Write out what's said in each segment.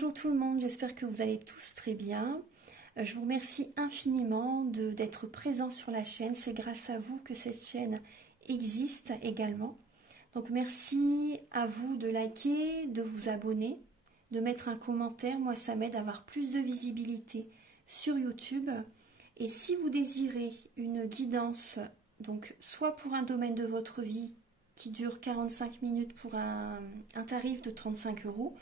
Bonjour tout le monde, j'espère que vous allez tous très bien. Je vous remercie infiniment d'être présents sur la chaîne. C'est grâce à vous que cette chaîne existe également. Donc merci à vous de liker, de vous abonner, de mettre un commentaire. Moi, ça m'aide à avoir plus de visibilité sur YouTube. Et si vous désirez une guidance, donc soit pour un domaine de votre vie qui dure 45 minutes pour un tarif de 35 €,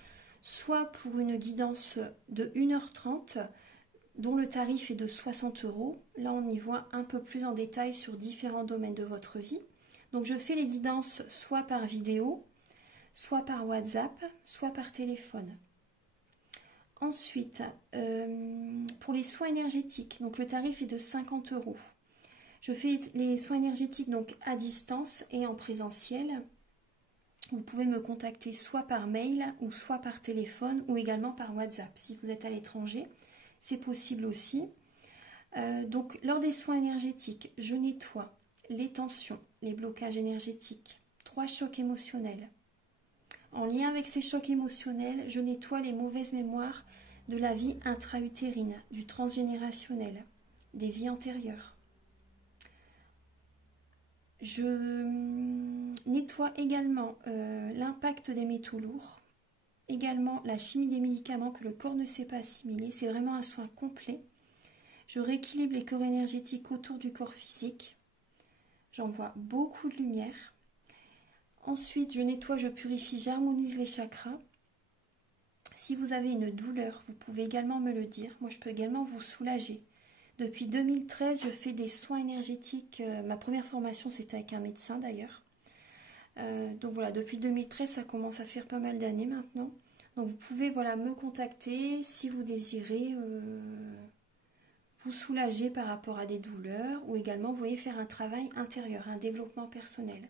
soit pour une guidance de 1h30 dont le tarif est de 60 €. Là, on y voit un peu plus en détail sur différents domaines de votre vie. Donc, je fais les guidances soit par vidéo, soit par WhatsApp, soit par téléphone. Ensuite, pour les soins énergétiques, donc le tarif est de 50 €. Je fais les soins énergétiques donc à distance et en présentiel. Vous pouvez me contacter soit par mail ou soit par téléphone ou également par WhatsApp. Si vous êtes à l'étranger, c'est possible aussi. Donc, lors des soins énergétiques, je nettoie les tensions, les blocages énergétiques, 3 chocs émotionnels. En lien avec ces chocs émotionnels, je nettoie les mauvaises mémoires de la vie intra-utérine, du transgénérationnel, des vies antérieures. Je nettoie également l'impact des métaux lourds, également la chimie des médicaments que le corps ne sait pas assimiler. C'est vraiment un soin complet. Je rééquilibre les corps énergétiques autour du corps physique. J'envoie beaucoup de lumière. Ensuite, je nettoie, je purifie, j'harmonise les chakras. Si vous avez une douleur, vous pouvez également me le dire. Moi, je peux également vous soulager. Depuis 2013, je fais des soins énergétiques. Ma première formation, c'était avec un médecin d'ailleurs. Donc voilà, depuis 2013, ça commence à faire pas mal d'années maintenant. Donc vous pouvez me contacter si vous désirez vous soulager par rapport à des douleurs ou également vous voyez faire un travail intérieur, un développement personnel.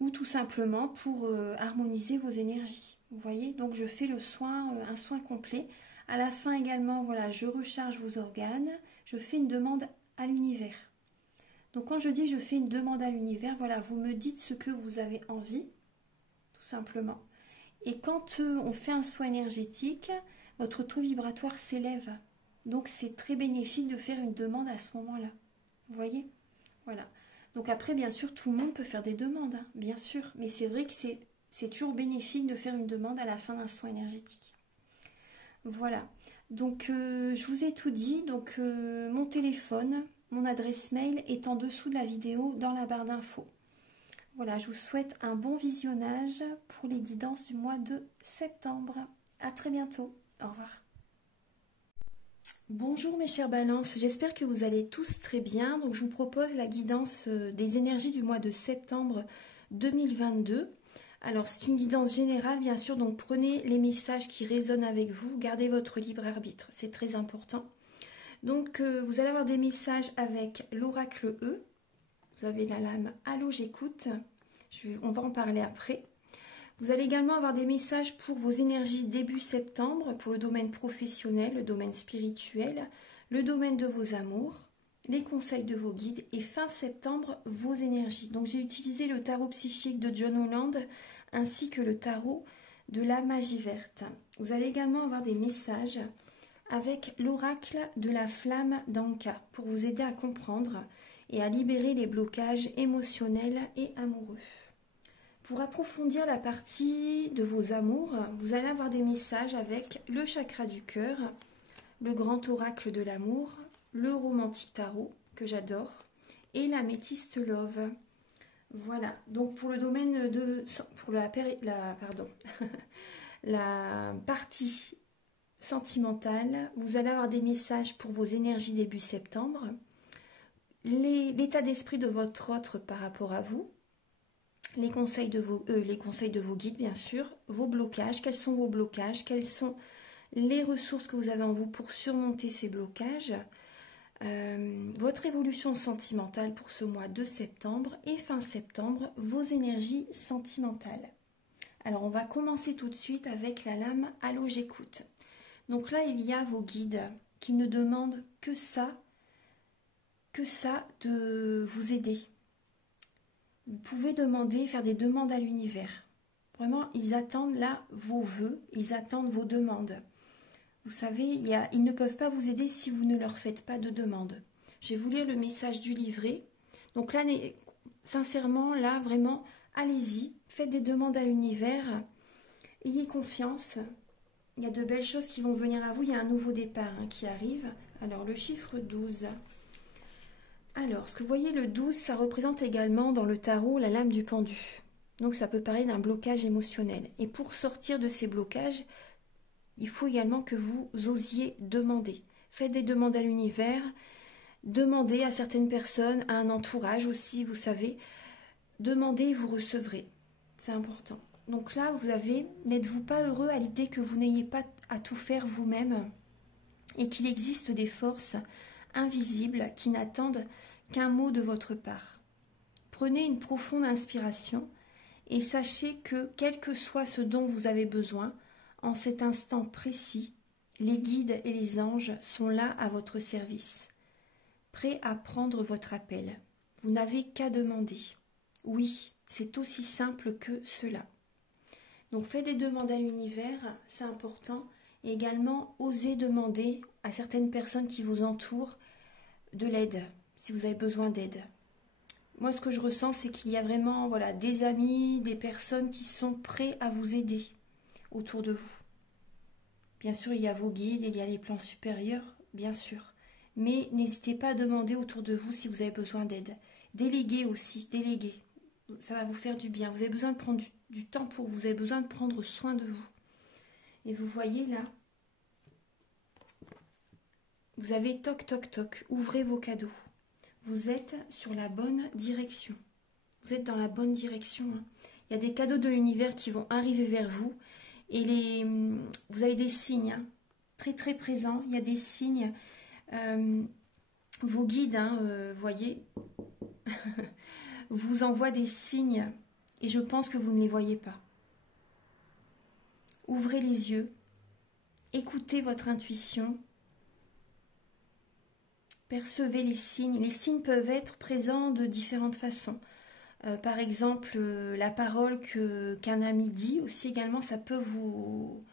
Ou tout simplement pour harmoniser vos énergies. Vous voyez, donc je fais le soin, un soin complet. À la fin également, voilà, je recharge vos organes, je fais une demande à l'univers. Donc quand je dis je fais une demande à l'univers, voilà, vous me dites ce que vous avez envie, tout simplement. Et quand on fait un soin énergétique, votre taux vibratoire s'élève. Donc c'est très bénéfique de faire une demande à ce moment-là. Vous voyez? Voilà. Donc après, bien sûr, tout le monde peut faire des demandes, hein, bien sûr. Mais c'est vrai que c'est toujours bénéfique de faire une demande à la fin d'un soin énergétique. Voilà. Donc je vous ai tout dit. Donc mon téléphone, mon adresse mail est en dessous de la vidéo dans la barre d'infos. Voilà, je vous souhaite un bon visionnage pour les guidances du mois de septembre. À très bientôt. Au revoir. Bonjour mes chers balances, j'espère que vous allez tous très bien. Donc je vous propose la guidance des énergies du mois de septembre 2022. Alors c'est une guidance générale bien sûr, donc prenez les messages qui résonnent avec vous, gardez votre libre arbitre, c'est très important. Donc vous allez avoir des messages avec l'oracle E, vous avez la lame Allô j'écoute, on va en parler après. Vous allez également avoir des messages pour vos énergies début septembre, pour le domaine professionnel, le domaine spirituel, le domaine de vos amours, les conseils de vos guides et fin septembre, vos énergies. Donc j'ai utilisé le tarot psychique de John Holland ainsi que le tarot de la magie verte. Vous allez également avoir des messages avec l'oracle de la flamme d'Anka pour vous aider à comprendre et à libérer les blocages émotionnels et amoureux. Pour approfondir la partie de vos amours, vous allez avoir des messages avec le chakra du cœur, le grand oracle de l'amour, le romantique tarot, que j'adore, et la métiste love. Voilà, donc pour le domaine de... pour la partie sentimentale, vous allez avoir des messages pour vos énergies début septembre, l'état d'esprit de votre autre par rapport à vous, les conseils de vos guides, bien sûr, vos blocages, quels sont vos blocages, quelles sont les ressources que vous avez en vous pour surmonter ces blocages, votre évolution sentimentale pour ce mois de septembre et fin septembre, vos énergies sentimentales. Alors, on va commencer tout de suite avec la lame Allô, j'écoute. Donc là, il y a vos guides qui ne demandent que ça de vous aider. Vous pouvez demander, faire des demandes à l'univers. Vraiment, ils attendent là vos vœux, ils attendent vos demandes. Vous savez, ils ne peuvent pas vous aider si vous ne leur faites pas de demande. Je vais vous lire le message du livret. Donc là, sincèrement, là, vraiment, allez-y, faites des demandes à l'univers, ayez confiance. Il y a de belles choses qui vont venir à vous. Il y a un nouveau départ qui arrive. Alors, le chiffre 12. Alors, ce que vous voyez, le 12, ça représente également dans le tarot la lame du pendu. Donc, ça peut parler d'un blocage émotionnel. Et pour sortir de ces blocages, il faut également que vous osiez demander. Faites des demandes à l'univers, demandez à certaines personnes, à un entourage aussi, vous savez. Demandez et vous recevrez. C'est important. Donc là, n'êtes-vous pas heureux à l'idée que vous n'ayez pas à tout faire vous-même et qu'il existe des forces invisibles qui n'attendent qu'un mot de votre part. Prenez une profonde inspiration et sachez que, quel que soit ce dont vous avez besoin, en cet instant précis, les guides et les anges sont là à votre service, prêts à prendre votre appel. Vous n'avez qu'à demander. Oui, c'est aussi simple que cela. Donc faites des demandes à l'univers, c'est important. Et également, osez demander à certaines personnes qui vous entourent de l'aide, si vous avez besoin d'aide. Moi, ce que je ressens, c'est qu'il y a vraiment des amis, des personnes qui sont prêts à vous aider autour de vous. Bien sûr, il y a vos guides, il y a les plans supérieurs, bien sûr. Mais n'hésitez pas à demander autour de vous si vous avez besoin d'aide. Déléguez aussi, déléguez. Ça va vous faire du bien. Vous avez besoin de prendre du temps pour vous. Vous avez besoin de prendre soin de vous. Et vous voyez là, vous avez toc toc toc. Ouvrez vos cadeaux. Vous êtes sur la bonne direction. Vous êtes dans la bonne direction. Il y a des cadeaux de l'univers qui vont arriver vers vous. Et vous avez des signes très très présents. Il y a des signes. Vos guides, voyez, vous envoient des signes. Et je pense que vous ne les voyez pas. Ouvrez les yeux. Écoutez votre intuition. Percevez les signes. Les signes peuvent être présents de différentes façons. Par exemple, la parole qu'un ami dit aussi également, ça peut vous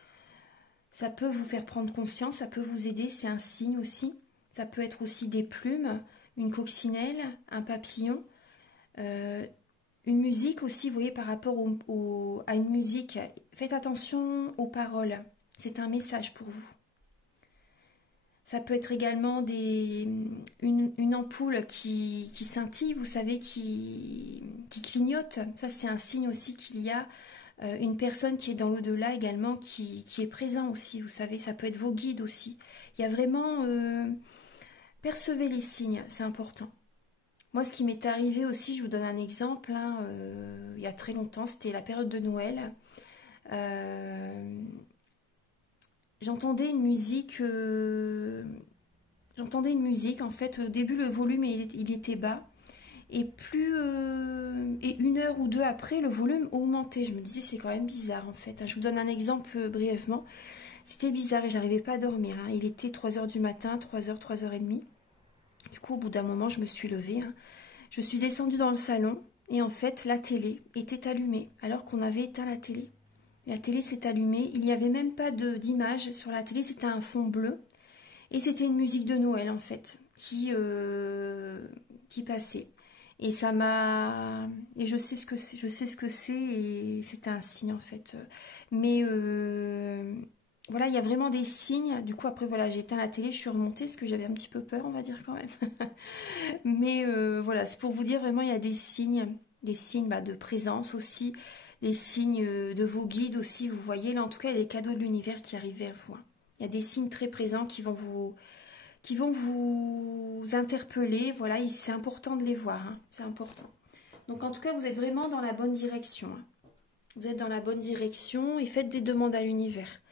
faire prendre conscience, ça peut vous aider, c'est un signe aussi. Ça peut être aussi des plumes, une coccinelle, un papillon, une musique aussi, vous voyez, par rapport à une musique. Faites attention aux paroles, c'est un message pour vous. Ça peut être également une ampoule qui scintille, vous savez, qui clignote. Ça, c'est un signe aussi qu'il y a une personne qui est dans l'au-delà également, qui est présent aussi, vous savez. Ça peut être vos guides aussi. Il y a vraiment... percevez les signes, c'est important. Moi, ce qui m'est arrivé aussi, je vous donne un exemple, il y a très longtemps, c'était la période de Noël. J'entendais une musique, en fait, au début le volume il était bas, et et 1 heure ou 2 après, le volume augmentait. Je me disais, c'est quand même bizarre en fait. Je vous donne un exemple brièvement. C'était bizarre et j'arrivais pas à dormir. Il était 3h du matin, 3h, 3h30. Du coup, au bout d'un moment, je me suis levée. Je suis descendue dans le salon et en fait, la télé était allumée alors qu'on avait éteint la télé. La télé s'est allumée, il n'y avait même pas d'image sur la télé, c'était un fond bleu. Et c'était une musique de Noël en fait, qui passait. Et ça m'a... Et je sais ce que c'est et c'était un signe en fait. Mais voilà, il y a vraiment des signes. Du coup après voilà, j'ai éteint la télé, je suis remontée parce que j'avais un petit peu peur, on va dire quand même. Mais voilà, c'est pour vous dire vraiment, il y a des signes de présence aussi. Les signes de vos guides aussi, vous voyez, là en tout cas il y a des cadeaux de l'univers qui arrivent vers vous. Il y a des signes très présents qui vont vous interpeller, voilà, c'est important de les voir, c'est important. Donc en tout cas vous êtes vraiment dans la bonne direction. Vous êtes dans la bonne direction et faites des demandes à l'univers.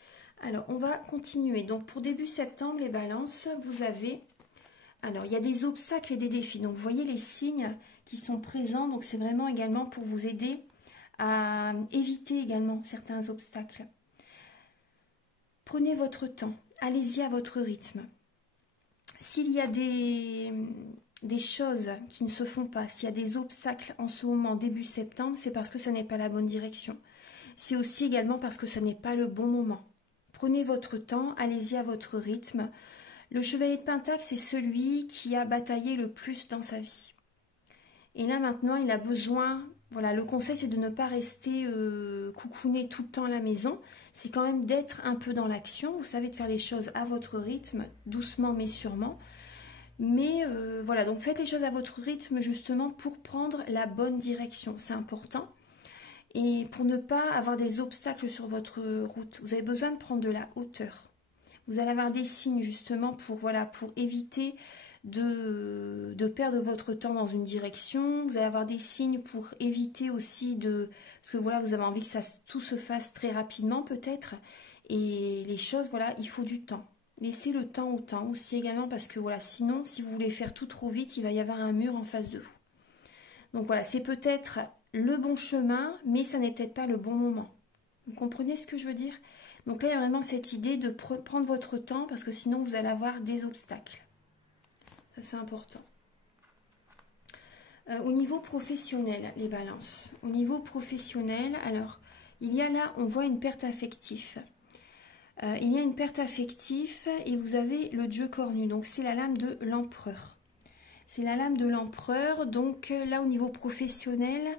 Alors on va continuer. Donc pour début septembre, les balances, vous avez... Alors il y a des obstacles et des défis. Donc vous voyez les signes qui sont présents, donc c'est vraiment également pour vous aider à éviter également certains obstacles. Prenez votre temps, allez-y à votre rythme. S'il y a des choses qui ne se font pas, s'il y a des obstacles en ce moment, début septembre, c'est parce que ça n'est pas la bonne direction. c'est aussi également parce que ça n'est pas le bon moment. Prenez votre temps, allez-y à votre rythme. Le chevalier de Pentacle, c'est celui qui a bataillé le plus dans sa vie. Et là maintenant, il a besoin, voilà, le conseil c'est de ne pas rester coucouné tout le temps à la maison, c'est quand même d'être un peu dans l'action, vous savez, de faire les choses à votre rythme, doucement mais sûrement. Mais voilà, donc faites les choses à votre rythme justement pour prendre la bonne direction, c'est important. Et pour ne pas avoir des obstacles sur votre route, vous avez besoin de prendre de la hauteur. Vous allez avoir des signes justement pour, voilà, pour éviter de perdre votre temps dans une direction. Vous allez avoir des signes pour éviter aussi de... Parce que voilà, vous avez envie que ça, tout se fasse très rapidement peut-être. Et les choses, voilà, il faut du temps. Laissez le temps au temps aussi également parce que voilà, sinon, si vous voulez faire tout trop vite, il va y avoir un mur en face de vous. Donc voilà, c'est peut-être le bon chemin, mais ça n'est peut-être pas le bon moment. Vous comprenez ce que je veux dire? Donc là, il y a vraiment cette idée de prendre votre temps parce que sinon, vous allez avoir des obstacles. Ça, c'est important. Au niveau professionnel, les balances. Au niveau professionnel, alors, il y a là, on voit une perte affective. Il y a une perte affective et vous avez le dieu cornu. Donc, c'est la lame de l'empereur. C'est la lame de l'empereur. Donc, là, au niveau professionnel,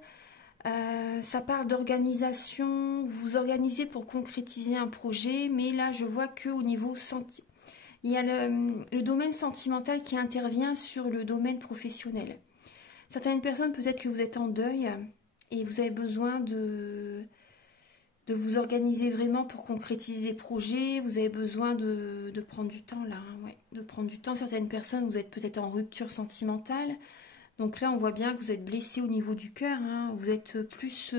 ça parle d'organisation. Vous vous organisez pour concrétiser un projet. Mais là, je vois qu'au niveau il y a le domaine sentimental qui intervient sur le domaine professionnel. Certaines personnes, peut-être que vous êtes en deuil et vous avez besoin de vous organiser vraiment pour concrétiser des projets. Vous avez besoin de prendre du temps là, hein, ouais, de prendre du temps. Certaines personnes, vous êtes peut-être en rupture sentimentale. Donc là, on voit bien que vous êtes blessé au niveau du cœur. Hein. Vous êtes plus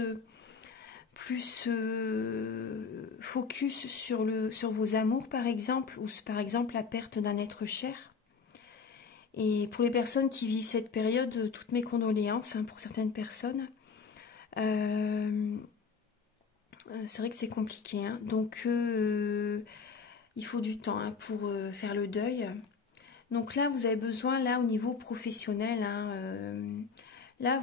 focus sur vos amours, par exemple, ou par exemple la perte d'un être cher. Et pour les personnes qui vivent cette période, toutes mes condoléances hein, pour certaines personnes. C'est vrai que c'est compliqué. Hein. Donc, il faut du temps hein, pour faire le deuil. Donc là, vous avez besoin, là, au niveau professionnel, hein, là,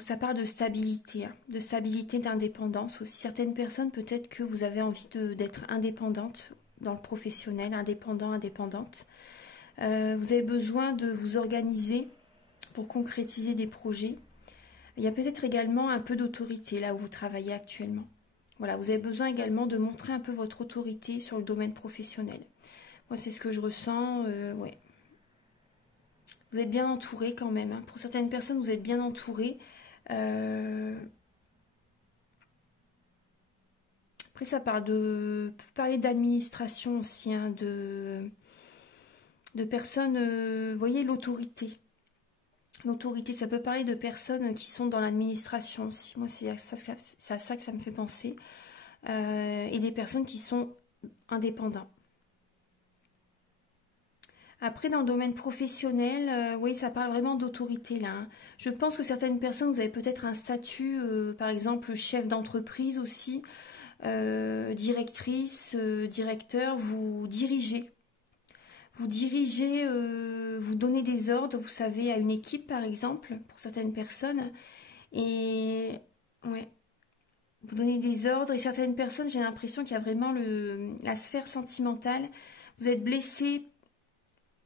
ça parle de stabilité, hein, de stabilité, d'indépendance. Aussi, certaines personnes, peut-être que vous avez envie d'être indépendante dans le professionnel, indépendant, indépendante. Vous avez besoin de vous organiser pour concrétiser des projets. Il y a peut-être également un peu d'autorité là où vous travaillez actuellement. Voilà, vous avez besoin également de montrer un peu votre autorité sur le domaine professionnel. Moi, c'est ce que je ressens, ouais. Vous êtes bien entouré quand même. Hein. Pour certaines personnes, vous êtes bien entouré. Après, ça peut parler d'administration aussi, hein, de personnes, vous voyez, l'autorité. L'autorité, ça peut parler de personnes qui sont dans l'administration aussi. Moi, c'est à ça que ça me fait penser. Et des personnes qui sont indépendants. Après, dans le domaine professionnel, oui, ça parle vraiment d'autorité là. Hein. Je pense que certaines personnes, vous avez peut-être un statut, par exemple, chef d'entreprise aussi, directrice, directeur, vous dirigez. Vous dirigez, vous donnez des ordres, vous savez, à une équipe, par exemple, pour certaines personnes. Et ouais, vous donnez des ordres. Et certaines personnes, j'ai l'impression qu'il y a vraiment la sphère sentimentale. Vous êtes blessé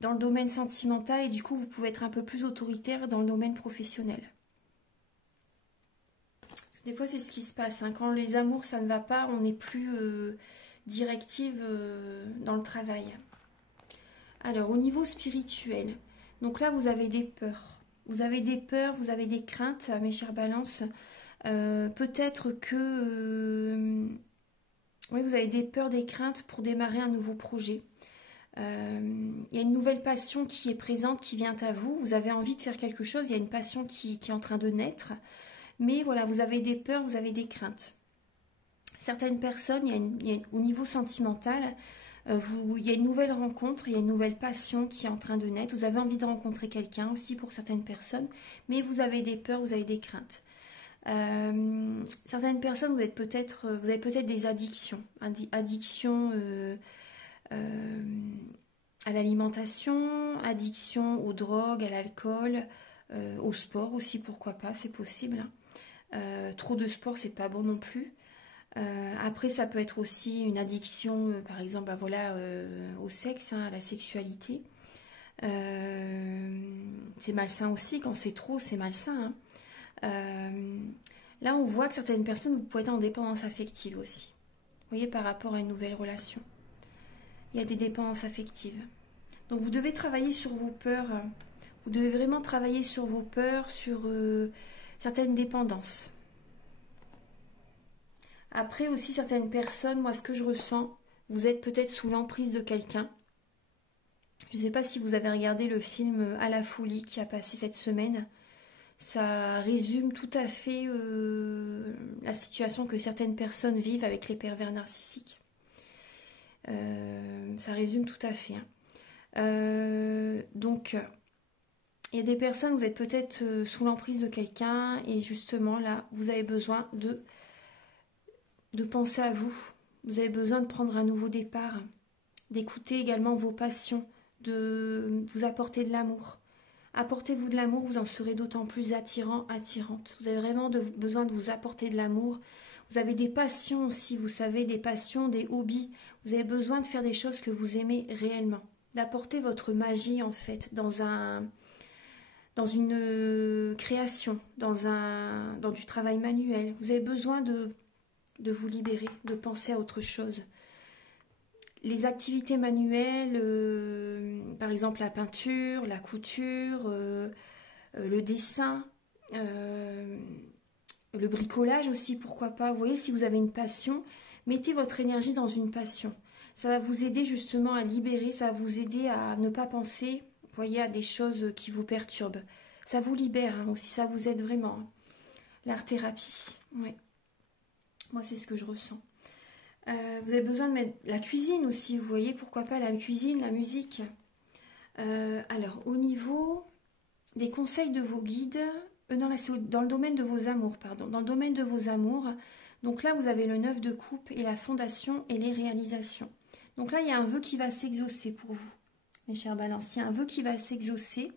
dans le domaine sentimental et du coup vous pouvez être un peu plus autoritaire dans le domaine professionnel. Des fois c'est ce qui se passe, hein. Quand les amours ça ne va pas, on n'est plus directive dans le travail. Alors au niveau spirituel, donc là vous avez des peurs. Vous avez des peurs, vous avez des craintes, mes chères balances. Peut-être que oui, vous avez des peurs, des craintes pour démarrer un nouveau projet. Il y a une nouvelle passion qui est présente, qui vient à vous. Vous avez envie de faire quelque chose, il y a une passion qui est en train de naître. Mais voilà, vous avez des peurs, vous avez des craintes. Certaines personnes, au niveau sentimental, il y a une nouvelle rencontre, il y a une nouvelle passion qui est en train de naître. Vous avez envie de rencontrer quelqu'un aussi pour certaines personnes, mais vous avez des peurs, vous avez des craintes. Certaines personnes, vous avez peut-être des addictions. Addiction à l'alimentation, addiction aux drogues, à l'alcool, au sport aussi, pourquoi pas, c'est possible. Trop de sport, c'est pas bon non plus. Après, ça peut être aussi une addiction, par exemple, bah, voilà, au sexe, hein, à la sexualité. C'est malsain aussi, quand c'est trop, c'est malsain, hein. Euh, Là, on voit que certaines personnes, vous pouvez être en dépendance affective aussi. Vous voyez, par rapport à une nouvelle relation. Il y a des dépendances affectives. Donc, vous devez travailler sur vos peurs. Vous devez vraiment travailler sur vos peurs, sur certaines dépendances. Après aussi, certaines personnes, moi, ce que je ressens, vous êtes peut-être sous l'emprise de quelqu'un. Je ne sais pas si vous avez regardé le film À la folie qui a passé cette semaine. Ça résume tout à fait la situation que certaines personnes vivent avec les pervers narcissiques. Ça résume tout à fait, hein. Donc, il y a des personnes, vous êtes peut-être sous l'emprise de quelqu'un et justement là, vous avez besoin de penser à vous. Vous avez besoin de prendre un nouveau départ, d'écouter également vos passions, de vous apporter de l'amour. Apportez-vous de l'amour, vous en serez d'autant plus attirant, attirante. Vous avez vraiment besoin de vous apporter de l'amour. Vous avez des passions aussi, vous savez, des passions, des hobbies. Vous avez besoin de faire des choses que vous aimez réellement. D'apporter votre magie, en fait, dans une création, dans du travail manuel. Vous avez besoin de vous libérer, de penser à autre chose. Les activités manuelles, par exemple la peinture, la couture, le dessin, le bricolage aussi, pourquoi pas. Vous voyez, si vous avez une passion, mettez votre énergie dans une passion. Ça va vous aider justement à libérer, ça va vous aider à ne pas penser, vous voyez, à des choses qui vous perturbent. Ça vous libère, hein, aussi, ça vous aide vraiment, hein. L'art-thérapie, oui. Moi, c'est ce que je ressens. Vous avez besoin de mettre la cuisine aussi, vous voyez, pourquoi pas la cuisine, la musique. Alors, au niveau des conseils de vos guides, non, là, c'est dans le domaine de vos amours, pardon. Dans le domaine de vos amours, donc là, vous avez le 9 de coupe et la fondation et les réalisations. Donc là, il y a un vœu qui va s'exaucer pour vous, mes chers balances. Il y a un vœu qui va s'exaucer.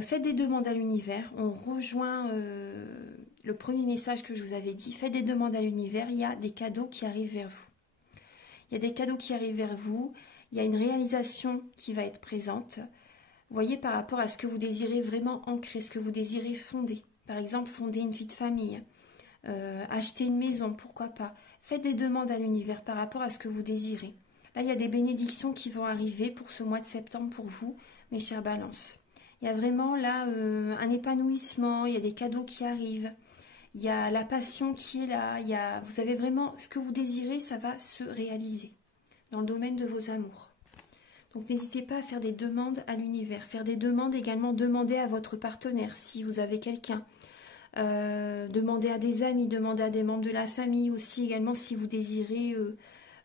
Faites des demandes à l'univers. On rejoint le premier message que je vous avais dit. Faites des demandes à l'univers. Il y a des cadeaux qui arrivent vers vous. Il y a des cadeaux qui arrivent vers vous. Il y a une réalisation qui va être présente. Vous voyez, par rapport à ce que vous désirez vraiment ancrer, ce que vous désirez fonder. Par exemple, fonder une vie de famille, acheter une maison, pourquoi pas. Faites des demandes à l'univers par rapport à ce que vous désirez. Là, il y a des bénédictions qui vont arriver pour ce mois de septembre pour vous, mes chers balances. Il y a vraiment là un épanouissement, il y a des cadeaux qui arrivent, il y a la passion qui est là, vous avez vraiment ce que vous désirez, ça va se réaliser dans le domaine de vos amours. Donc n'hésitez pas à faire des demandes à l'univers, faire des demandes également, demandez à votre partenaire si vous avez quelqu'un, demandez à des amis, demandez à des membres de la famille aussi également si vous désirez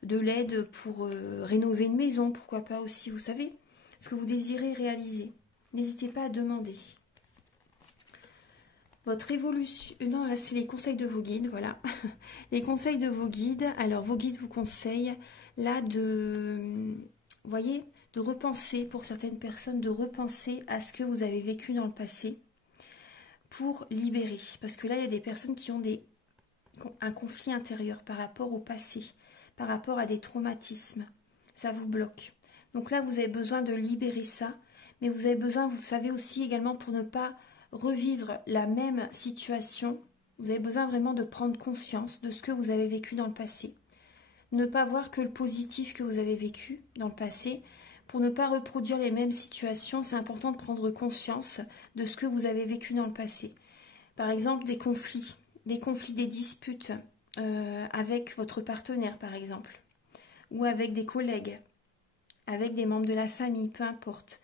de l'aide pour rénover une maison, pourquoi pas aussi, vous savez, ce que vous désirez réaliser. N'hésitez pas à demander. Votre évolution... Non, là, c'est les conseils de vos guides, voilà. Les conseils de vos guides. Alors, vos guides vous conseillent, là, vous voyez, de repenser, pour certaines personnes, de repenser à ce que vous avez vécu dans le passé pour libérer. Parce que là, il y a des personnes qui ont un conflit intérieur par rapport au passé, par rapport à des traumatismes. Ça vous bloque. Donc là, vous avez besoin de libérer ça. Mais vous avez besoin, vous savez aussi également, pour ne pas revivre la même situation, vous avez besoin vraiment de prendre conscience de ce que vous avez vécu dans le passé. Ne pas voir que le positif que vous avez vécu dans le passé. Pour ne pas reproduire les mêmes situations, c'est important de prendre conscience de ce que vous avez vécu dans le passé. Par exemple, des conflits, des disputes avec votre partenaire, par exemple, ou avec des collègues, avec des membres de la famille, peu importe.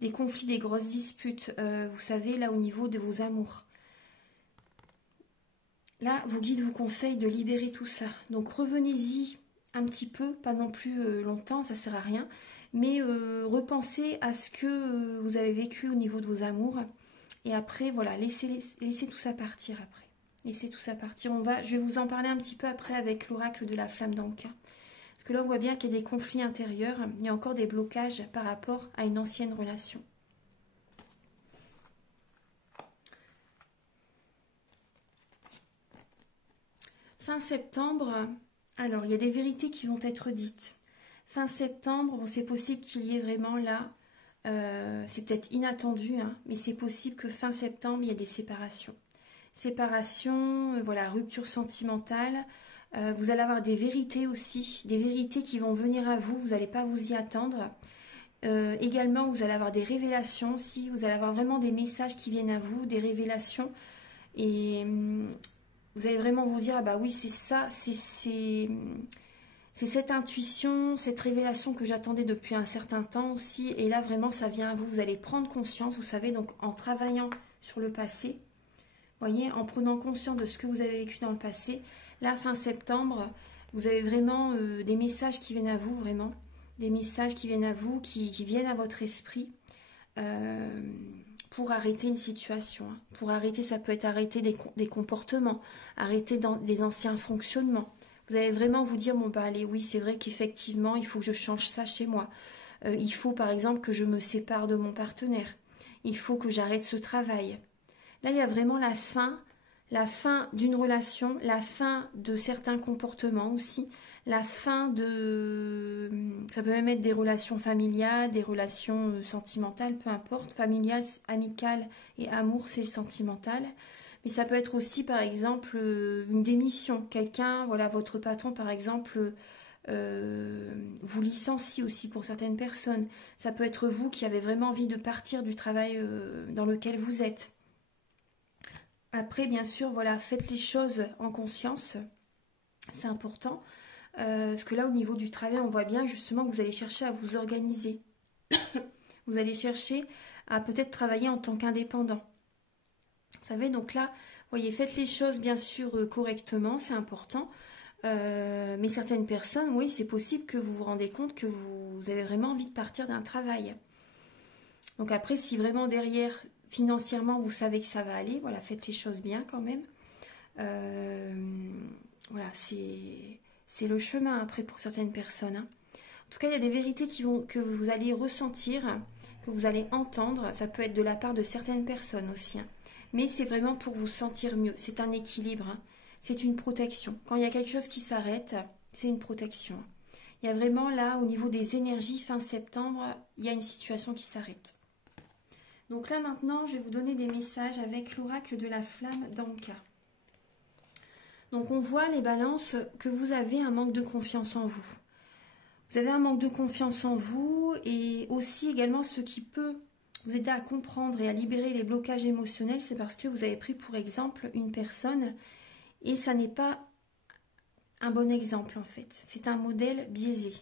Des conflits, des grosses disputes, vous savez, là au niveau de vos amours. Là, vos guides vous conseillent de libérer tout ça. Donc revenez-y un petit peu, pas non plus longtemps, ça sert à rien, mais repensez à ce que vous avez vécu au niveau de vos amours. Et après, voilà, laissez tout ça partir après. Laissez tout ça partir. Je vais vous en parler un petit peu après avec l'oracle de la flamme d'Anka. Parce que là, on voit bien qu'il y a des conflits intérieurs, il y a encore des blocages par rapport à une ancienne relation. Fin septembre, alors il y a des vérités qui vont être dites. Fin septembre, bon, c'est possible qu'il y ait vraiment là, c'est peut-être inattendu, hein, mais c'est possible que fin septembre, il y ait des séparations. Séparation, voilà, rupture sentimentale. Vous allez avoir des vérités aussi, des vérités qui vont venir à vous, vous n'allez pas vous y attendre. Également, vous allez avoir des révélations aussi, vous allez avoir vraiment des messages qui viennent à vous, des révélations. Et vous allez vraiment vous dire, ah bah oui, c'est ça, c'est cette intuition, cette révélation que j'attendais depuis un certain temps aussi. Et là, vraiment, ça vient à vous. Vous allez prendre conscience, vous savez, donc en travaillant sur le passé, voyez, en prenant conscience de ce que vous avez vécu dans le passé, là, fin septembre, vous avez vraiment des messages qui viennent à vous, vraiment. Des messages qui viennent à vous, qui viennent à votre esprit pour arrêter une situation. Hein. Pour arrêter, ça peut être arrêter des comportements, arrêter des anciens fonctionnements. Vous allez vraiment vous dire, bon bah allez, oui, c'est vrai qu'effectivement, il faut que je change ça chez moi. Il faut par exemple que je me sépare de mon partenaire. Il faut que j'arrête ce travail. Là, il y a vraiment la fin d'une relation, la fin de certains comportements aussi, la fin de... Ça peut même être des relations familiales, des relations sentimentales, peu importe. Familiales, amicales et amour, c'est le sentimental. Mais ça peut être aussi, par exemple, une démission. Quelqu'un, voilà, votre patron, par exemple, vous licencie aussi pour certaines personnes. Ça peut être vous qui avez vraiment envie de partir du travail dans lequel vous êtes. Après, bien sûr, voilà, faites les choses en conscience. C'est important. Parce que là, au niveau du travail, on voit bien justement que vous allez chercher à vous organiser. Vous allez chercher à peut-être travailler en tant qu'indépendant. Vous savez, donc là, voyez, faites les choses bien sûr correctement, c'est important. Mais certaines personnes, oui, c'est possible que vous vous rendez compte que vous avez vraiment envie de partir d'un travail. Donc après, si vraiment derrière, financièrement, vous savez que ça va aller, voilà, faites les choses bien quand même. Voilà, c'est le chemin après pour certaines personnes. Hein. En tout cas, il y a des vérités que vous allez ressentir, que vous allez entendre. Ça peut être de la part de certaines personnes aussi. Hein. Mais c'est vraiment pour vous sentir mieux. C'est un équilibre. Hein. C'est une protection. Quand il y a quelque chose qui s'arrête, c'est une protection. Il y a vraiment là, au niveau des énergies, fin septembre, il y a une situation qui s'arrête. Donc là maintenant, je vais vous donner des messages avec l'oracle de la flamme d'Anka. Donc on voit les balances que vous avez un manque de confiance en vous. Vous avez un manque de confiance en vous et aussi également ce qui peut vous aider à comprendre et à libérer les blocages émotionnels, c'est parce que vous avez pris pour exemple une personne et ça n'est pas un bon exemple en fait. C'est un modèle biaisé.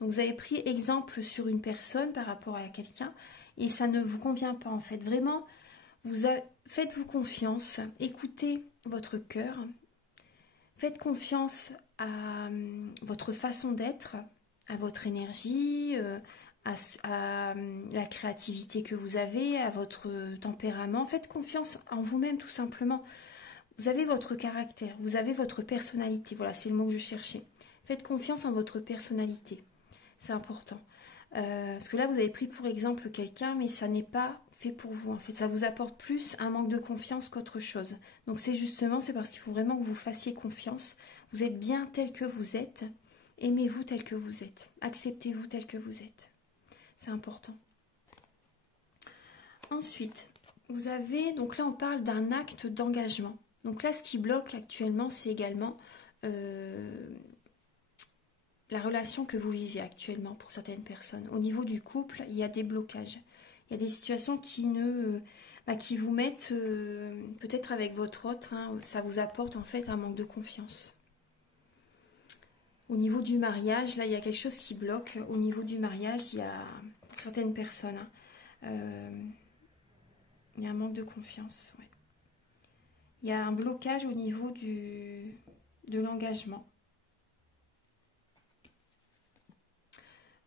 Donc vous avez pris exemple sur une personne par rapport à quelqu'un et ça ne vous convient pas en fait. Vraiment, faites-vous confiance, écoutez votre cœur, faites confiance à votre façon d'être, à votre énergie, à la créativité que vous avez, à votre tempérament. Faites confiance en vous-même tout simplement. Vous avez votre caractère, vous avez votre personnalité. Voilà, c'est le mot que je cherchais. Faites confiance en votre personnalité. C'est important. Parce que là, vous avez pris pour exemple quelqu'un, mais ça n'est pas fait pour vous. En fait, ça vous apporte plus un manque de confiance qu'autre chose. Donc c'est parce qu'il faut vraiment que vous fassiez confiance. Vous êtes bien tel que vous êtes. Aimez-vous tel que vous êtes. Acceptez-vous tel que vous êtes. C'est important. Ensuite, vous avez, donc là on parle d'un acte d'engagement. Donc là, ce qui bloque actuellement, c'est également la relation que vous vivez actuellement pour certaines personnes. Au niveau du couple, il y a des blocages. Il y a des situations qui vous mettent, peut-être avec votre autre, hein, ça vous apporte en fait un manque de confiance. Au niveau du mariage, là, il y a quelque chose qui bloque. Au niveau du mariage, il y a, pour certaines personnes, il y a un manque de confiance. Ouais. Il y a un blocage au niveau de l'engagement.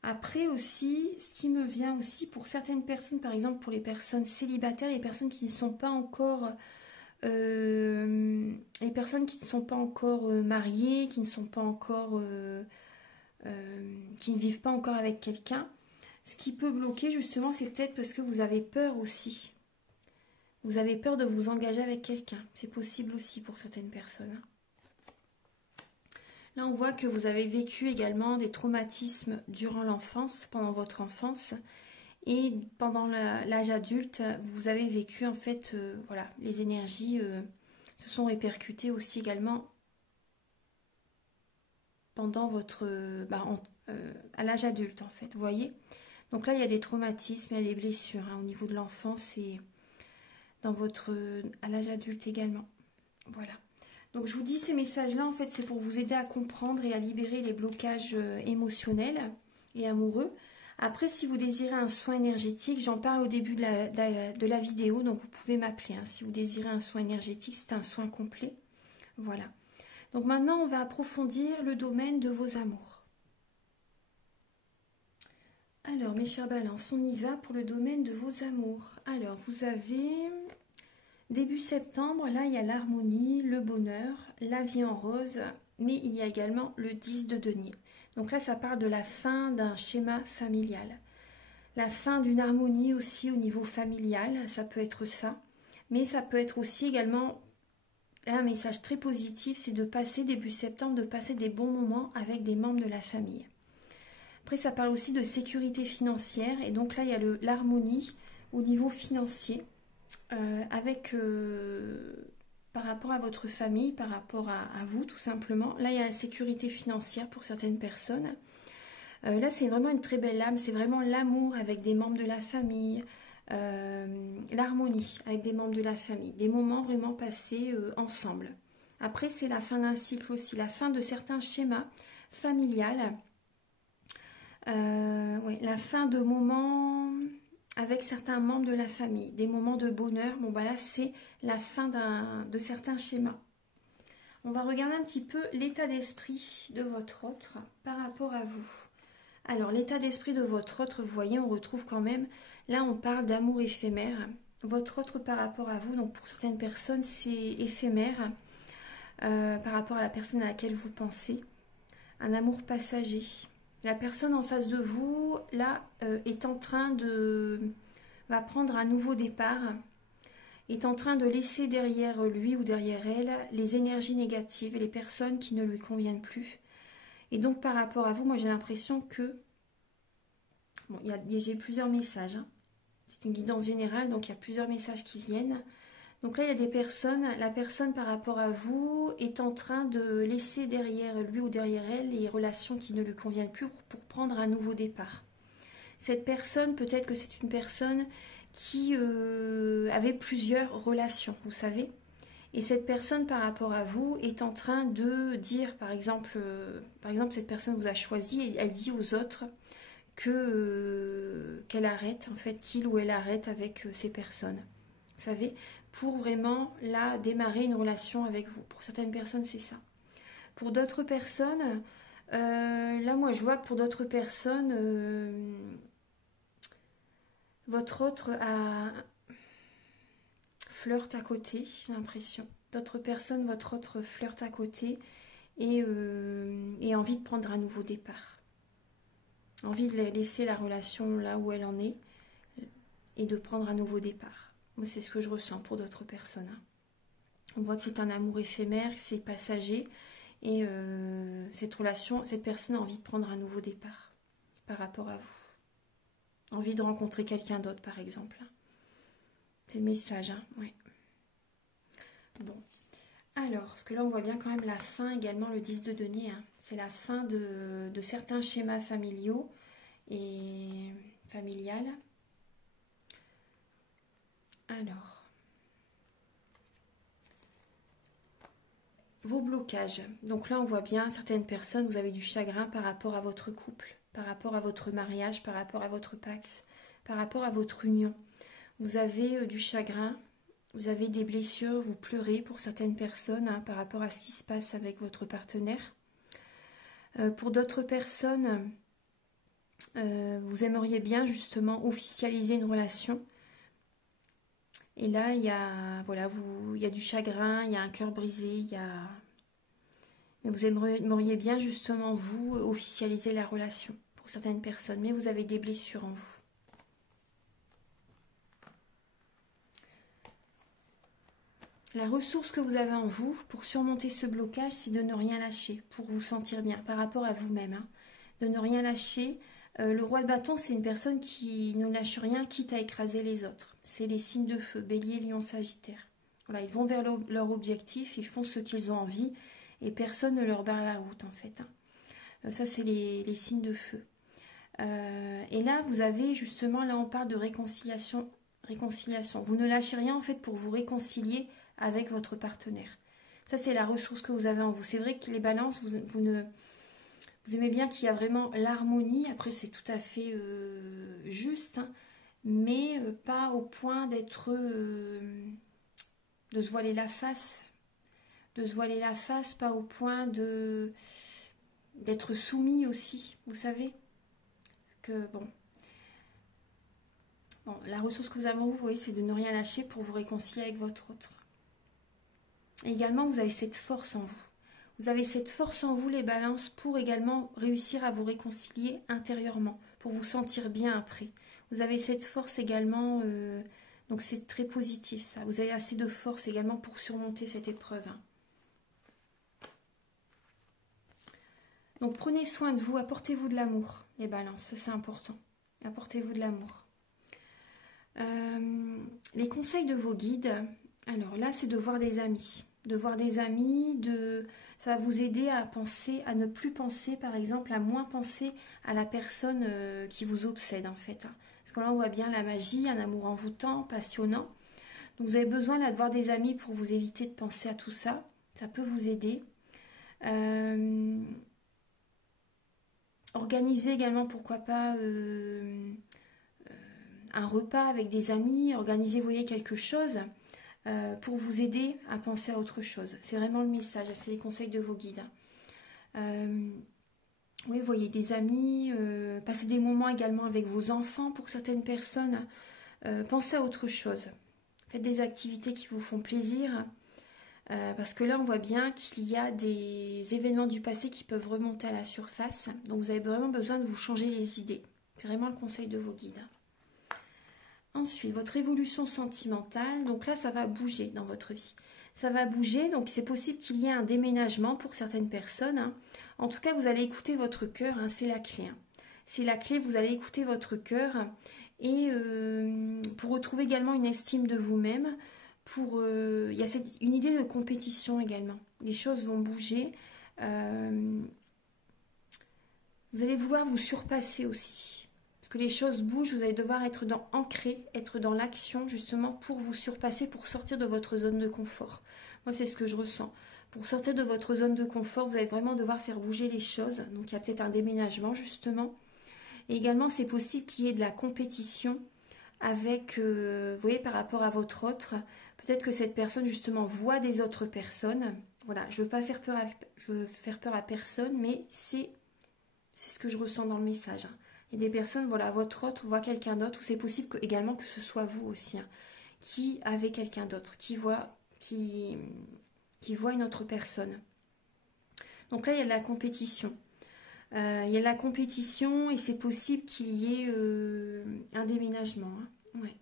Après aussi, ce qui me vient aussi pour certaines personnes, par exemple pour les personnes célibataires, les personnes qui ne sont pas encore, mariées, qui ne sont pas encore, qui ne vivent pas encore avec quelqu'un, ce qui peut bloquer justement, c'est peut-être parce que vous avez peur aussi. Vous avez peur de vous engager avec quelqu'un. C'est possible aussi pour certaines personnes. Là, on voit que vous avez vécu également des traumatismes durant l'enfance, pendant votre enfance. Et pendant l'âge adulte, vous avez vécu en fait, voilà, les énergies se sont répercutées aussi également pendant votre, à l'âge adulte en fait, vous voyez. Donc là, il y a des traumatismes, il y a des blessures hein, au niveau de l'enfance et dans votre, à l'âge adulte également. Voilà. Donc je vous dis ces messages-là, en fait, c'est pour vous aider à comprendre et à libérer les blocages émotionnels et amoureux. Après, si vous désirez un soin énergétique, j'en parle au début de la vidéo, donc vous pouvez m'appeler. Hein. Si vous désirez un soin énergétique, c'est un soin complet. Voilà. Donc maintenant, on va approfondir le domaine de vos amours. Alors, mes chers balances, on y va pour le domaine de vos amours. Alors, vous avez début septembre, là, il y a l'harmonie, le bonheur, la vie en rose, mais il y a également le 10 de denier. Donc là, ça parle de la fin d'un schéma familial. La fin d'une harmonie aussi au niveau familial, ça peut être ça. Mais ça peut être aussi également un message très positif, c'est de passer début septembre, de passer des bons moments avec des membres de la famille. Après, ça parle aussi de sécurité financière. Et donc là, il y a l'harmonie au niveau financier par rapport à votre famille, par rapport à vous tout simplement. Là, il y a la sécurité financière pour certaines personnes. Là, c'est vraiment une très belle âme, c'est vraiment l'amour avec des membres de la famille, l'harmonie avec des membres de la famille, des moments vraiment passés ensemble. Après, c'est la fin d'un cycle aussi, la fin de certains schémas familiales, ouais, la fin de moments avec certains membres de la famille, des moments de bonheur. Bon, bah là, c'est la fin de certains schémas. On va regarder un petit peu l'état d'esprit de votre autre par rapport à vous. Alors, l'état d'esprit de votre autre, vous voyez, on retrouve quand même, là on parle d'amour éphémère. Votre autre par rapport à vous, donc pour certaines personnes, c'est éphémère par rapport à la personne à laquelle vous pensez. Un amour passager. La personne en face de vous, là, est en train va prendre un nouveau départ, est en train de laisser derrière lui ou derrière elle les énergies négatives et les personnes qui ne lui conviennent plus. Et donc par rapport à vous, moi j'ai l'impression que... Bon, j'ai plusieurs messages. Hein. C'est une guidance générale, donc il y a plusieurs messages qui viennent. Donc là, il y a des personnes, la personne par rapport à vous est en train de laisser derrière lui ou derrière elle les relations qui ne lui conviennent plus pour prendre un nouveau départ. Cette personne, peut-être que c'est une personne qui avait plusieurs relations, vous savez. Et cette personne par rapport à vous est en train de dire, par exemple cette personne vous a choisi et elle dit aux autres qu'elle arrête, en fait, qu'il ou elle arrête avec ces personnes. Vous savez, pour vraiment, là, démarrer une relation avec vous. Pour certaines personnes, c'est ça. Pour d'autres personnes, là, moi, je vois que pour d'autres personnes, votre autre flirte à côté, j'ai l'impression. D'autres personnes, votre autre flirte à côté et envie de prendre un nouveau départ. Envie de laisser la relation là où elle en est et de prendre un nouveau départ. Moi, c'est ce que je ressens pour d'autres personnes. Hein. On voit que c'est un amour éphémère, que c'est passager et cette personne a envie de prendre un nouveau départ par rapport à vous. Envie de rencontrer quelqu'un d'autre, par exemple. C'est le message, hein, ouais. Bon. Alors, parce que là, on voit bien quand même la fin également, le 10 de denier. Hein. C'est la fin de certains schémas familiaux et familiales. Alors, vos blocages. Donc là, on voit bien, certaines personnes, vous avez du chagrin par rapport à votre couple, par rapport à votre mariage, par rapport à votre pax, par rapport à votre union. Vous avez du chagrin, vous avez des blessures, vous pleurez pour certaines personnes hein, par rapport à ce qui se passe avec votre partenaire. Pour d'autres personnes, vous aimeriez bien justement officialiser une relation. Et là, il y a, voilà, il y a du chagrin, il y a un cœur brisé, mais vous aimeriez bien justement, vous, officialiser la relation pour certaines personnes, mais vous avez des blessures en vous. La ressource que vous avez en vous pour surmonter ce blocage, c'est de ne rien lâcher, pour vous sentir bien par rapport à vous-même. Hein. De ne rien lâcher. Le roi de bâton, c'est une personne qui ne lâche rien, quitte à écraser les autres. C'est les signes de feu, Bélier, Lion, Sagittaire. Voilà, ils vont vers leur objectif, ils font ce qu'ils ont envie, et personne ne leur barre la route, en fait. Hein. Ça, c'est les signes de feu. Et là, vous avez justement, là, on parle de réconciliation. Vous ne lâchez rien, en fait, pour vous réconcilier avec votre partenaire. Ça, c'est la ressource que vous avez en vous. C'est vrai que les balances, vous aimez bien qu'il y a vraiment l'harmonie. Après, c'est tout à fait juste, hein, mais pas au point d'être... de se voiler la face. De se voiler la face, pas au point d'être soumis aussi, vous savez. Que, bon, la ressource que vous avez en vous, vous voyez, c'est de ne rien lâcher pour vous réconcilier avec votre autre. Et également, vous avez cette force en vous. Vous avez cette force en vous, les balances, pour également réussir à vous réconcilier intérieurement, pour vous sentir bien après. Vous avez cette force également, donc c'est très positif ça. Vous avez assez de force également pour surmonter cette épreuve. Hein. Donc prenez soin de vous, apportez-vous de l'amour, les balances, ça c'est important. Apportez-vous de l'amour. Les conseils de vos guides, alors là c'est de voir des amis. De voir des amis, ça va vous aider à penser, à ne plus penser, par exemple, à moins penser à la personne qui vous obsède en fait. Parce que là on voit bien la magie, un amour envoûtant, passionnant. Donc vous avez besoin là de voir des amis pour vous éviter de penser à tout ça. Ça peut vous aider. Organisez également, pourquoi pas, un repas avec des amis. Organisez, vous voyez, quelque chose pour vous aider à penser à autre chose. C'est vraiment le message, c'est les conseils de vos guides. Oui, vous voyez, des amis, passez des moments également avec vos enfants pour certaines personnes. Pensez à autre chose. Faites des activités qui vous font plaisir. Parce que là, on voit bien qu'il y a des événements du passé qui peuvent remonter à la surface. Donc, vous avez vraiment besoin de vous changer les idées. C'est vraiment le conseil de vos guides. Ensuite, votre évolution sentimentale. Donc là, ça va bouger dans votre vie. Ça va bouger, donc c'est possible qu'il y ait un déménagement pour certaines personnes. Hein. En tout cas, vous allez écouter votre cœur, hein, c'est la clé. Hein. C'est la clé, vous allez écouter votre cœur. Et pour retrouver également une estime de vous-même, il y a une idée de compétition également. Les choses vont bouger. Vous allez vouloir vous surpasser aussi. Parce que les choses bougent, vous allez devoir être ancré, être dans l'action justement pour vous surpasser, pour sortir de votre zone de confort. Moi, c'est ce que je ressens. Pour sortir de votre zone de confort, vous allez vraiment devoir faire bouger les choses. Donc, il y a peut-être un déménagement justement. Et également, c'est possible qu'il y ait de la compétition avec, vous voyez, par rapport à votre autre. Peut-être que cette personne, justement, voit des autres personnes. Voilà, je veux pas faire peur à personne, mais c'est ce que je ressens dans le message. Hein. Il y a des personnes, voilà, votre autre voit quelqu'un d'autre, ou c'est possible également que ce soit vous aussi, hein, qui avez quelqu'un d'autre, qui voit une autre personne. Donc là, il y a de la compétition. Il y a de la compétition et c'est possible qu'il y ait un déménagement. Hein. Ouais.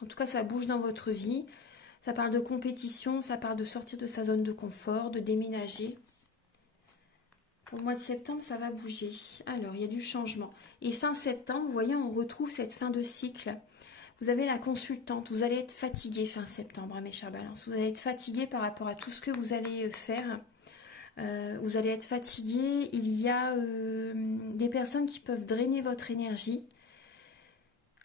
En tout cas, ça bouge dans votre vie. Ça parle de compétition, ça parle de sortir de sa zone de confort, de déménager. Pour le mois de septembre, ça va bouger. Alors, il y a du changement. Et fin septembre, vous voyez, on retrouve cette fin de cycle. Vous avez la consultante. Vous allez être fatigué fin septembre, hein, mes chers balances. Vous allez être fatigué par rapport à tout ce que vous allez faire. Vous allez être fatigué. Il y a des personnes qui peuvent drainer votre énergie.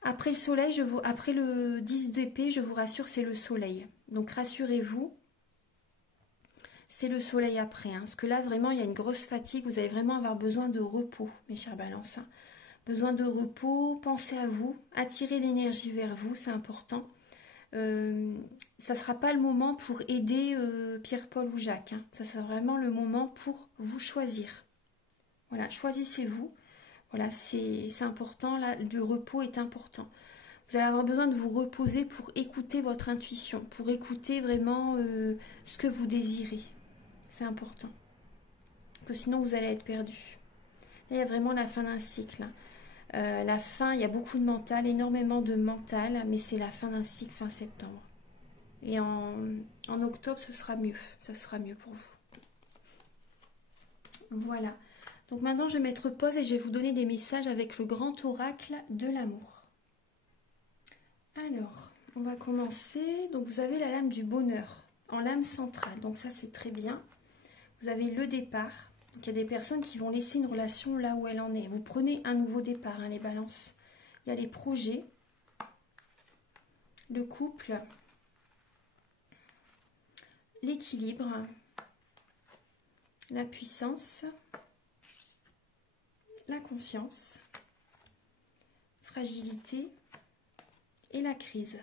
Après le soleil, après le 10 d'épée, je vous rassure, c'est le soleil. Donc rassurez-vous. C'est le soleil après. Hein. Parce que là, vraiment, il y a une grosse fatigue. Vous allez vraiment avoir besoin de repos, mes chers balances. Hein. Besoin de repos, pensez à vous, attirez l'énergie vers vous, c'est important. Ça ne sera pas le moment pour aider Pierre-Paul ou Jacques. Hein. Ça sera vraiment le moment pour vous choisir. Voilà, choisissez-vous. Voilà, c'est important. Là, le repos est important. Vous allez avoir besoin de vous reposer pour écouter votre intuition, pour écouter vraiment ce que vous désirez. C'est important. Parce que sinon, vous allez être perdu. Là, il y a vraiment la fin d'un cycle. La fin, il y a beaucoup de mental, énormément de mental, mais c'est la fin d'un cycle, fin septembre. Et en octobre, ce sera mieux. Ça sera mieux pour vous. Voilà. Donc maintenant, je vais mettre pause et je vais vous donner des messages avec le grand oracle de l'amour. Alors, on va commencer. Donc vous avez la lame du bonheur en lame centrale. Donc ça, c'est très bien. Vous avez le départ. Donc il y a des personnes qui vont laisser une relation là où elle en est. Vous prenez un nouveau départ, hein, les balances. Il y a les projets, le couple, l'équilibre, la puissance, la confiance, fragilité et la crise.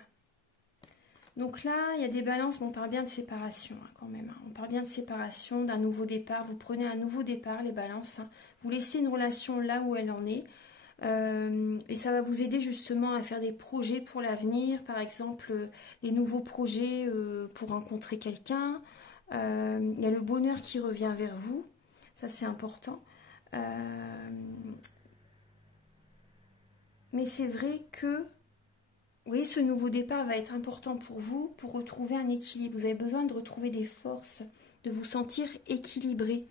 Donc là, il y a des balances, on parle bien de séparation hein, quand même. Hein. On parle bien de séparation, d'un nouveau départ. Vous prenez un nouveau départ, les balances. Hein. Vous laissez une relation là où elle en est. Et ça va vous aider justement à faire des projets pour l'avenir. Par exemple, des nouveaux projets pour rencontrer quelqu'un. Il y a le bonheur qui revient vers vous. Ça, c'est important. Mais c'est vrai que vous voyez, ce nouveau départ va être important pour vous pour retrouver un équilibre. Vous avez besoin de retrouver des forces, de vous sentir équilibré.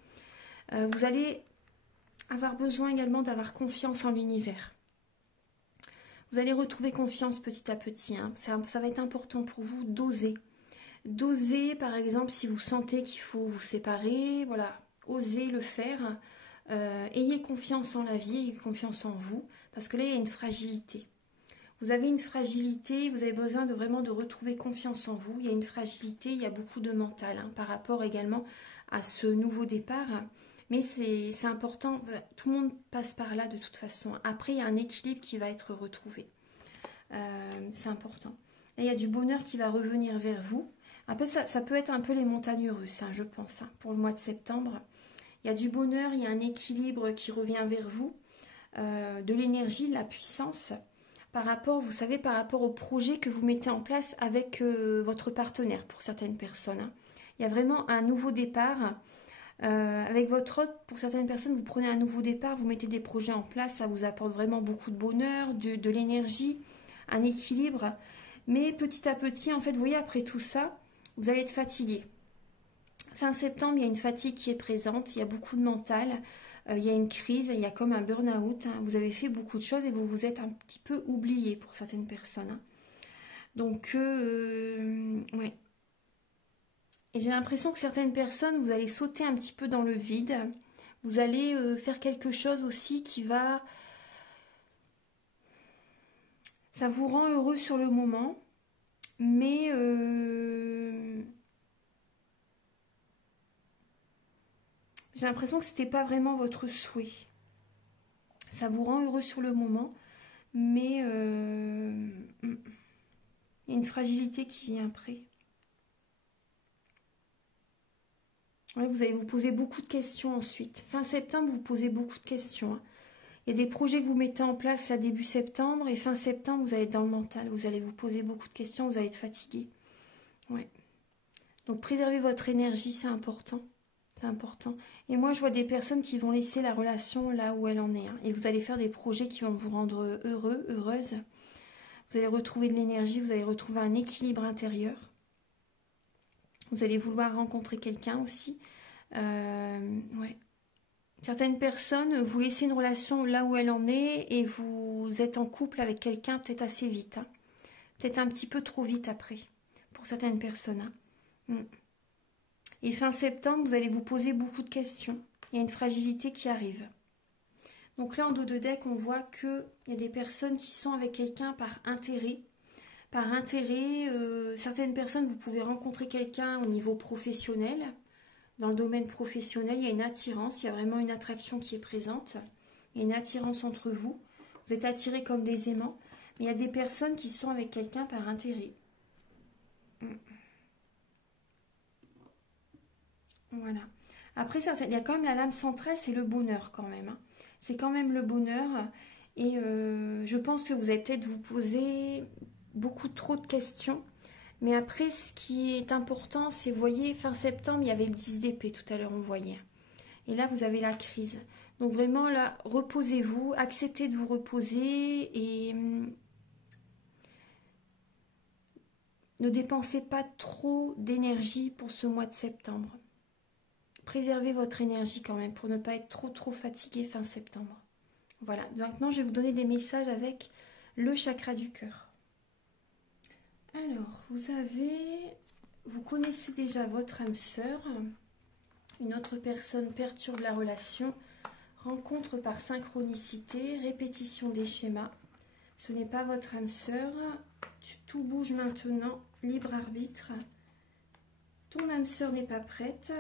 Vous allez avoir besoin également d'avoir confiance en l'univers. Vous allez retrouver confiance petit à petit. Hein. Ça va être important pour vous d'oser. D'oser, par exemple, si vous sentez qu'il faut vous séparer, voilà, osez le faire. Ayez confiance en la vie, ayez confiance en vous, parce que là, il y a une fragilité. Vous avez une fragilité, vous avez besoin de vraiment de retrouver confiance en vous. Il y a une fragilité, il y a beaucoup de mental hein, par rapport également à ce nouveau départ. Mais c'est important, tout le monde passe par là de toute façon. Après, il y a un équilibre qui va être retrouvé. C'est important. Et il y a du bonheur qui va revenir vers vous. Après, ça peut être un peu les montagnes russes, hein, je pense, hein, pour le mois de septembre. Il y a du bonheur, il y a un équilibre qui revient vers vous, de l'énergie, de la puissance. Par rapport, vous savez, par rapport au projet que vous mettez en place avec votre partenaire pour certaines personnes. Hein. Il y a vraiment un nouveau départ. Avec votre hôte, pour certaines personnes, vous prenez un nouveau départ, vous mettez des projets en place, ça vous apporte vraiment beaucoup de bonheur, de l'énergie, un équilibre. Mais petit à petit, en fait, vous voyez, après tout ça, vous allez être fatigué. Fin septembre, il y a une fatigue qui est présente, il y a beaucoup de mental. Il y a une crise, il y a comme un burn-out. Hein. Vous avez fait beaucoup de choses et vous vous êtes un petit peu oublié pour certaines personnes. Hein. Donc, ouais. Et j'ai l'impression que certaines personnes, vous allez sauter un petit peu dans le vide. Vous allez faire quelque chose aussi qui va... Ça vous rend heureux sur le moment, mais... j'ai l'impression que ce n'était pas vraiment votre souhait. Ça vous rend heureux sur le moment, mais il y a une fragilité qui vient après. Ouais, vous allez vous poser beaucoup de questions ensuite. Fin septembre, vous posez beaucoup de questions. Hein. Il y a des projets que vous mettez en place là début septembre et fin septembre, vous allez être dans le mental. Vous allez vous poser beaucoup de questions, vous allez être fatigué. Ouais. Donc préservez votre énergie, c'est important. C'est important. Et moi, je vois des personnes qui vont laisser la relation là où elle en est. Hein. Et vous allez faire des projets qui vont vous rendre heureux, heureuse. Vous allez retrouver de l'énergie, vous allez retrouver un équilibre intérieur. Vous allez vouloir rencontrer quelqu'un aussi. Ouais. Certaines personnes, vous laissez une relation là où elle en est et vous êtes en couple avec quelqu'un peut-être assez vite. Hein. Peut-être un petit peu trop vite après, pour certaines personnes. Hein. Et fin septembre, vous allez vous poser beaucoup de questions. Il y a une fragilité qui arrive. Donc là, en dos de deck, on voit qu'il y a des personnes qui sont avec quelqu'un par intérêt. Par intérêt, certaines personnes, vous pouvez rencontrer quelqu'un au niveau professionnel. Dans le domaine professionnel, il y a une attirance, il y a vraiment une attraction qui est présente. Il y a une attirance entre vous. Vous êtes attirés comme des aimants. Mais il y a des personnes qui sont avec quelqu'un par intérêt. Voilà. Après, il y a quand même la lame centrale, c'est le bonheur quand même. Hein. C'est quand même le bonheur. Et je pense que vous allez peut-être vous poser beaucoup trop de questions. Mais après, ce qui est important, c'est, vous voyez, fin septembre, il y avait le 10 d'épée tout à l'heure, on voyait. Et là, vous avez la crise. Donc vraiment, là, reposez-vous, acceptez de vous reposer et ne dépensez pas trop d'énergie pour ce mois de septembre. Préservez votre énergie quand même pour ne pas être trop fatigué fin septembre. Voilà, maintenant je vais vous donner des messages avec le chakra du cœur. Alors, vous connaissez déjà votre âme sœur. Une autre personne perturbe la relation. Rencontre par synchronicité, répétition des schémas. Ce n'est pas votre âme sœur. Tout bouge maintenant, libre arbitre. Ton âme sœur n'est pas prête.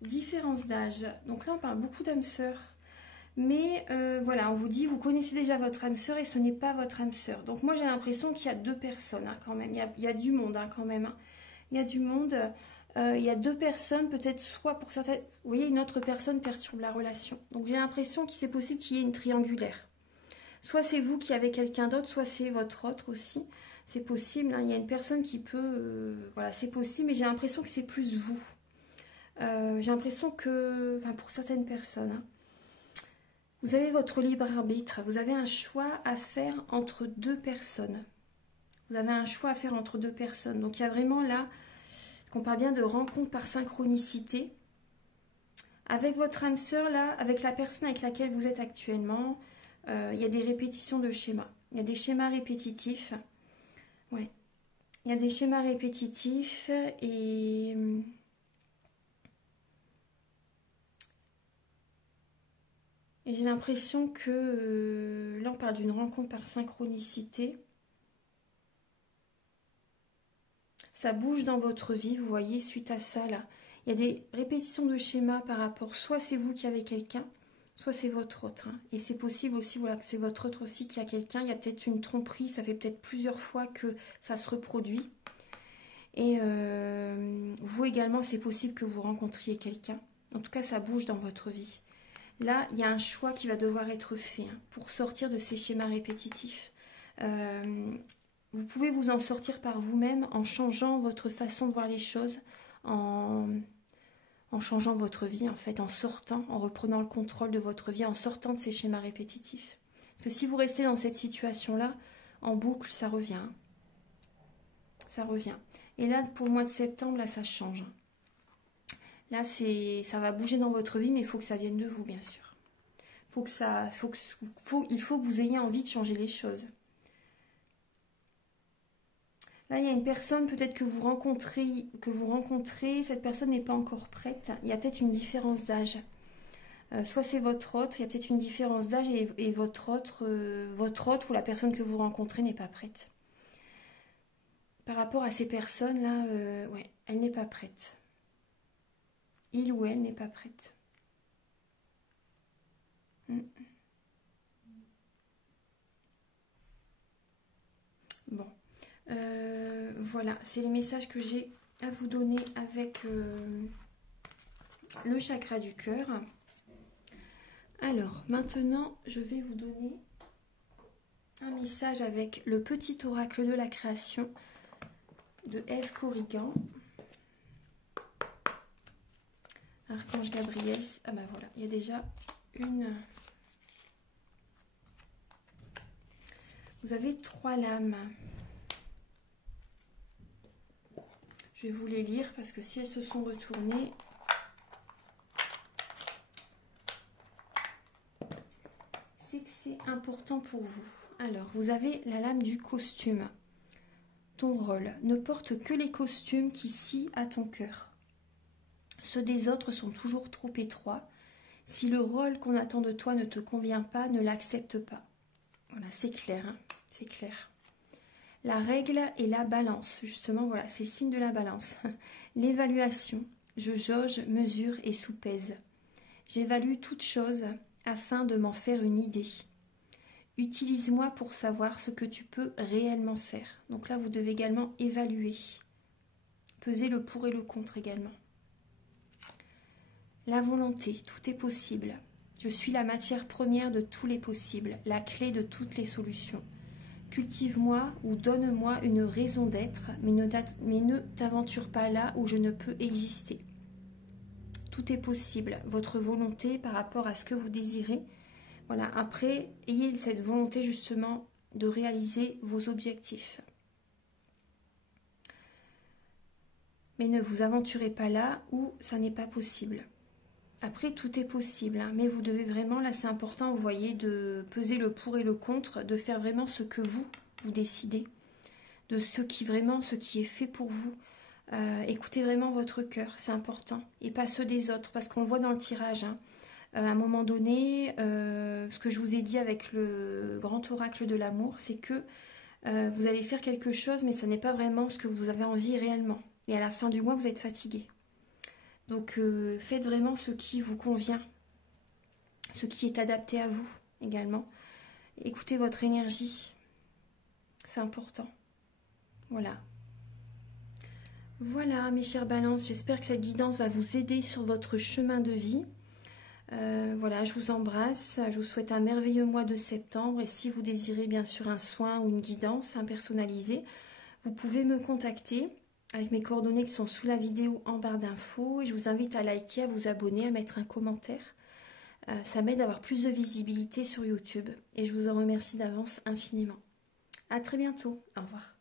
Différence d'âge. Donc là, on parle beaucoup d'âme sœur. Mais voilà, on vous dit, vous connaissez déjà votre âme sœur et ce n'est pas votre âme sœur. Donc moi, j'ai l'impression qu'il y a deux personnes hein, quand même. Il y a du monde hein, quand même. Hein. Il y a du monde. Il y a deux personnes, peut-être soit pour certaines... Vous voyez, une autre personne perturbe la relation. Donc j'ai l'impression que c'est possible qu'il y ait une triangulaire. Soit c'est vous qui avez quelqu'un d'autre, soit c'est votre autre aussi. C'est possible, hein. Il y a une personne qui peut... voilà, c'est possible, mais j'ai l'impression que c'est plus vous. J'ai l'impression que... Enfin, pour certaines personnes... Hein, vous avez votre libre arbitre. Vous avez un choix à faire entre deux personnes. Vous avez un choix à faire entre deux personnes. Donc il y a vraiment là... qu'on parle bien de rencontre par synchronicité. Avec votre âme sœur, là, avec la personne avec laquelle vous êtes actuellement, il y a des répétitions de schémas. Il y a des schémas répétitifs. Ouais. Il y a des schémas répétitifs et j'ai l'impression que là, on parle d'une rencontre par synchronicité. Ça bouge dans votre vie, vous voyez, suite à ça, là. Il y a des répétitions de schémas par rapport, soit c'est vous qui avez quelqu'un, soit c'est votre autre. Hein. Et c'est possible aussi, voilà, que c'est votre autre aussi qui a quelqu'un. Il y a peut-être une tromperie, ça fait peut-être plusieurs fois que ça se reproduit. Et vous également, c'est possible que vous rencontriez quelqu'un. En tout cas, ça bouge dans votre vie. Là, il y a un choix qui va devoir être fait hein, pour sortir de ces schémas répétitifs. Vous pouvez vous en sortir par vous-même en changeant votre façon de voir les choses, en changeant votre vie, en fait, en sortant, en reprenant le contrôle de votre vie, en sortant de ces schémas répétitifs. Parce que si vous restez dans cette situation-là, en boucle, ça revient. Ça revient. Et là, pour le mois de septembre, là, ça change. Là, ça va bouger dans votre vie, mais il faut que ça vienne de vous, bien sûr. Il faut que vous ayez envie de changer les choses. Là, il y a une personne peut-être que vous rencontrez, cette personne n'est pas encore prête. Il y a peut-être une différence d'âge. Soit c'est votre autre, il y a peut-être une différence d'âge et votre autre ou la personne que vous rencontrez n'est pas prête. Par rapport à ces personnes-là, ouais, elle n'est pas prête. Il ou elle n'est pas prête. Bon. Voilà, c'est les messages que j'ai à vous donner avec le chakra du cœur. Alors, maintenant, je vais vous donner un message avec le petit oracle de la création de Ève Corrigan. Archange Gabriel. Ah ben voilà, il y a déjà une... Vous avez 3 lames. Je vais vous les lire parce que si elles se sont retournées, c'est que c'est important pour vous. Alors, vous avez la lame du costume. Ton rôle ne porte que les costumes qui scient à ton cœur. Ceux des autres sont toujours trop étroits. Si le rôle qu'on attend de toi ne te convient pas, ne l'accepte pas. Voilà, c'est clair, hein, c'est clair. La règle est la balance, justement, voilà, c'est le signe de la balance. L'évaluation, je jauge, mesure et soupèse. J'évalue toute chose afin de m'en faire une idée. Utilise-moi pour savoir ce que tu peux réellement faire. Donc là, vous devez également évaluer. Peser le pour et le contre également. La volonté, tout est possible. Je suis la matière première de tous les possibles, la clé de toutes les solutions. Cultive-moi ou donne-moi une raison d'être, mais ne t'aventure pas là où je ne peux exister. Tout est possible, votre volonté par rapport à ce que vous désirez. Voilà, après, ayez cette volonté justement de réaliser vos objectifs. mais ne vous aventurez pas là où ça n'est pas possible. Après, tout est possible, hein, mais vous devez vraiment, là c'est important, vous voyez, de peser le pour et le contre, de faire vraiment ce que vous décidez, de ce qui est fait pour vous. Écoutez vraiment votre cœur, c'est important, et pas ceux des autres, parce qu'on le voit dans le tirage, hein. À un moment donné, ce que je vous ai dit avec le grand oracle de l'amour, c'est que vous allez faire quelque chose, mais ça n'est pas vraiment ce que vous avez envie réellement. Et à la fin du mois, vous êtes fatigué. Donc faites vraiment ce qui vous convient, ce qui est adapté à vous également. Écoutez votre énergie, c'est important. Voilà. Voilà mes chères balances, j'espère que cette guidance va vous aider sur votre chemin de vie. Voilà, je vous embrasse, je vous souhaite un merveilleux mois de septembre et si vous désirez bien sûr un soin ou une guidance personnalisée, vous pouvez me contacter avec mes coordonnées qui sont sous la vidéo en barre d'infos et je vous invite à liker, à vous abonner, à mettre un commentaire. Ça m'aide à avoir plus de visibilité sur YouTube et je vous en remercie d'avance infiniment. À très bientôt, au revoir.